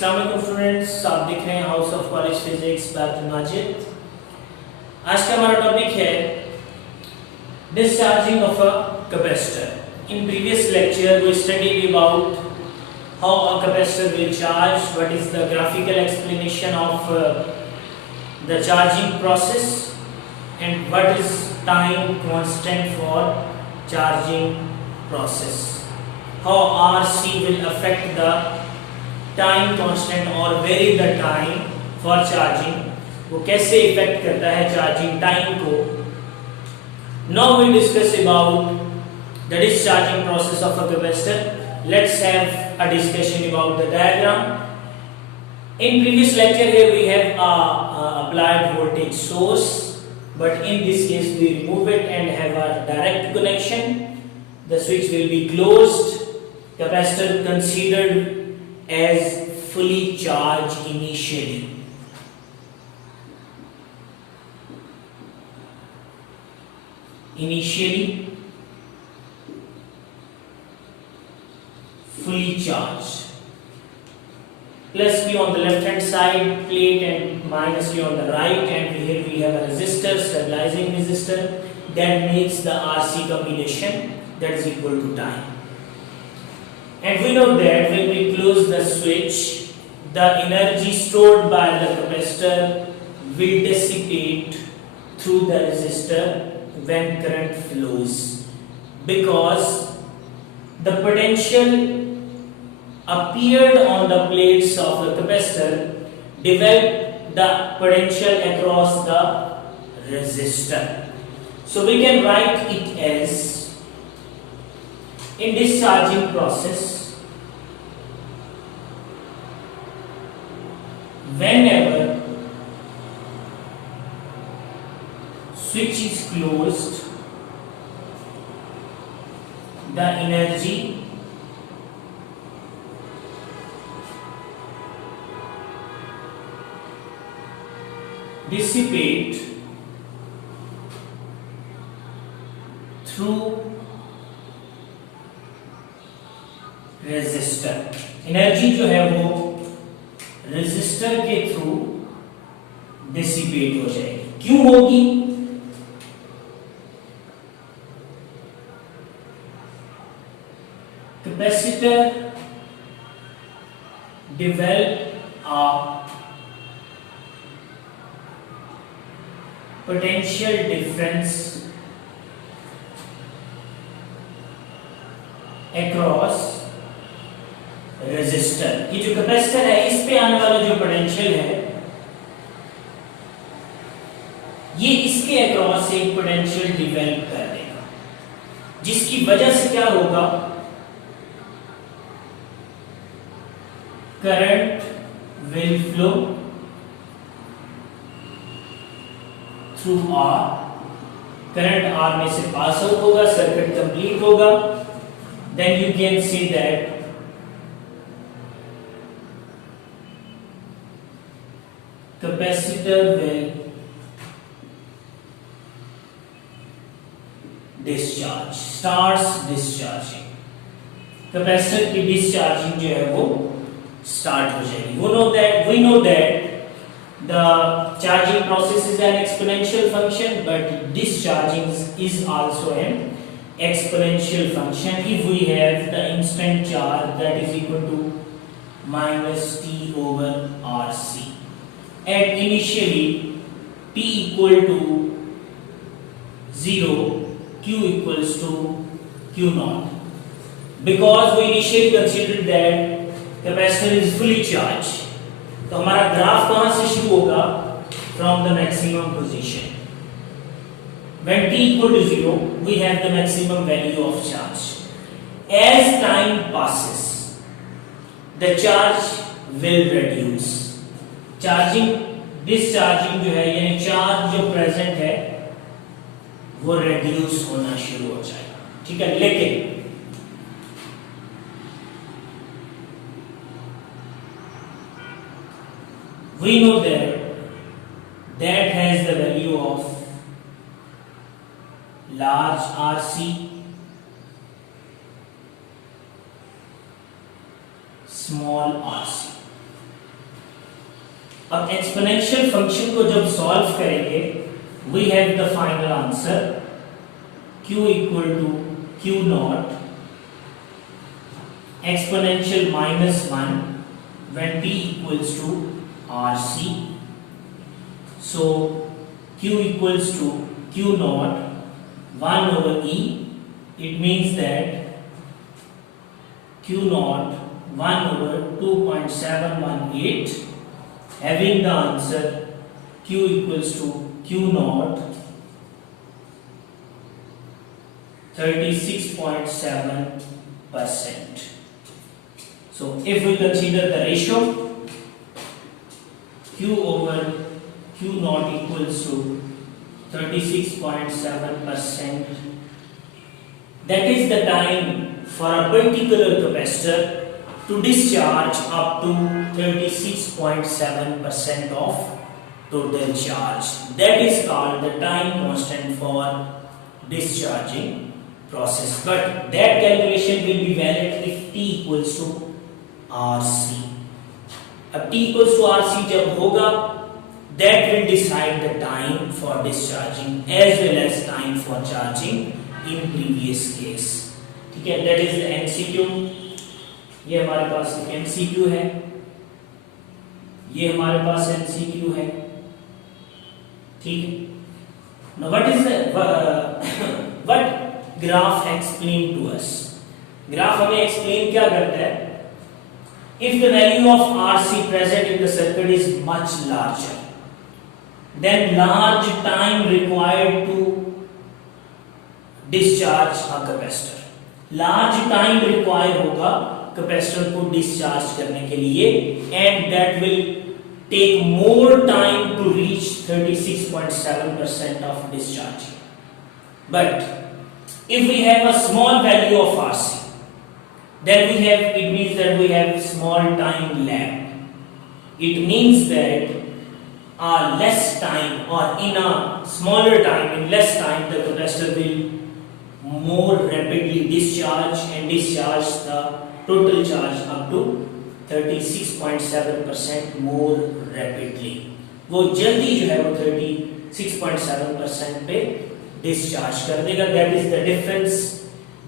अस्सलाम वालेकुम स्टूडेंट्स, आप देख रहे हैं house of college physics by Abdul Majid. आज का हमारा टॉपिक है discharging of a capacitor. In previous lecture we studied about how a capacitor will charge, what is the graphical explanation of the charging process, and what is time constant for charging process, how RC will affect the time constant or vary the time for charging, वो कैसे effect करता है charging time को। Now we discuss about the discharging process of a capacitor. Let's have a discussion about the diagram. In previous lecture here we have applied voltage source, but in this case we remove it and have a direct connection. The switch will be closed. Capacitor considered as fully charged initially. Fully charged. Plus Q on the left hand side plate and minus Q on the right, and here we have a resistor, stabilizing resistor, that makes the RC combination, that is equal to time. And we know that when we close the switch, the energy stored by the capacitor will dissipate through the resistor when current flows, because the potential appeared on the plates of the capacitor developed the potential across the resistor. So we can write it as, in discharging process, whenever switch is closed, the energy dissipate through resistor. Energy जो है वो resistor के through dissipate हो जाएगी। क्यों होगी? Capacitor develop a potential difference across resistor. ये जो कैपेसिटर है इस पे आने वाला जो पोटेंशियल है ये इसके अक्रॉस एक पोटेंशियल डिवेलप कर देगा, जिसकी वजह से क्या होगा, current will flow through R, current R में से पास आउट होगा, सर्किट कंप्लीट होगा, then you can see that capacitor will discharge, starts discharging. Capacitor की डिस्चार्जिंग जो है वो स्टार्ट हो जाएगी। We know that the charging process is an exponential function, but discharging is also an exponential function if we have the instant charge that is equal to minus t over RC at initially t equal to 0, q equals to q naught, because we initially considered that capacitor is fully charge. तो हमारा graph कहां से शुरू होगा? From the maximum position. When t equal to 0 we have the maximum value of charge. As time passes the charge will reduce. Charging discharging जो है यानी charge जो प्रेजेंट है वो रिड्यूस होना शुरू हो जाएगा, ठीक है। लेकिन we know that has the value of large RC, small rc. अब एक्सपोनेंशियल फंक्शन को जब सॉल्व करेंगे we have the final answer q equal to q naught exponential minus 1 when t equals to rc. So q equals to q naught 1 over e. It means that q naught 1 over 2.718, having the answer q equals to q naught 36.7%. So if we consider the ratio q over q naught equals to 36.7%, that is the time for a particular capacitor to discharge up to 36.7% of total charge. That is called the time constant for discharging process. But that calculation will be valid if t equals to RC. अब t equals to RC जब होगा, that will decide the time for discharging as well as time for charging in previous case. ठीक है, that is the MCQ. ये हमारे पास MCQ है, ये हमारे पास MCQ है. ठीक है. Now what is the what graph explain to us? Graph हमें explain क्या करता है? If the value of RC present in the circuit is much larger, then large time required to discharge a capacitor. Large time required होगा capacitor को discharge करने के लिए, and that will take more time to reach 36.7% of discharge. But if we have a small value of RC, then it means that we have small time lag. It means that less time, or in a smaller time, in less time, the capacitor will more rapidly discharge and discharge the total charge up to 36.7% more rapidly. वो जल्दी जो है वो 36.7% पे discharge कर देगा. That is the difference.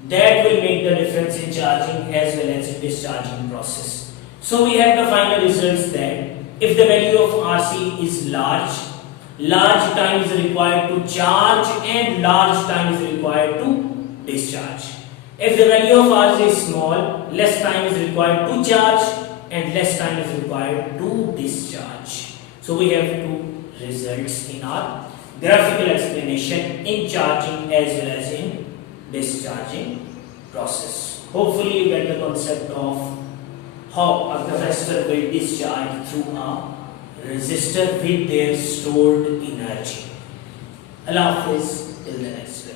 That will make the difference in charging as well as in discharging process. So we have the final results that if the value of RC is large, large time is required to charge and large time is required to discharge. If the value of RC is small, less time is required to charge and less time is required to discharge. So we have two results in our graphical explanation in charging as well as in discharging process. Hopefully you get the concept of how a capacitor will discharge through a resistor with their stored energy. Allah Hafiz, till the next video.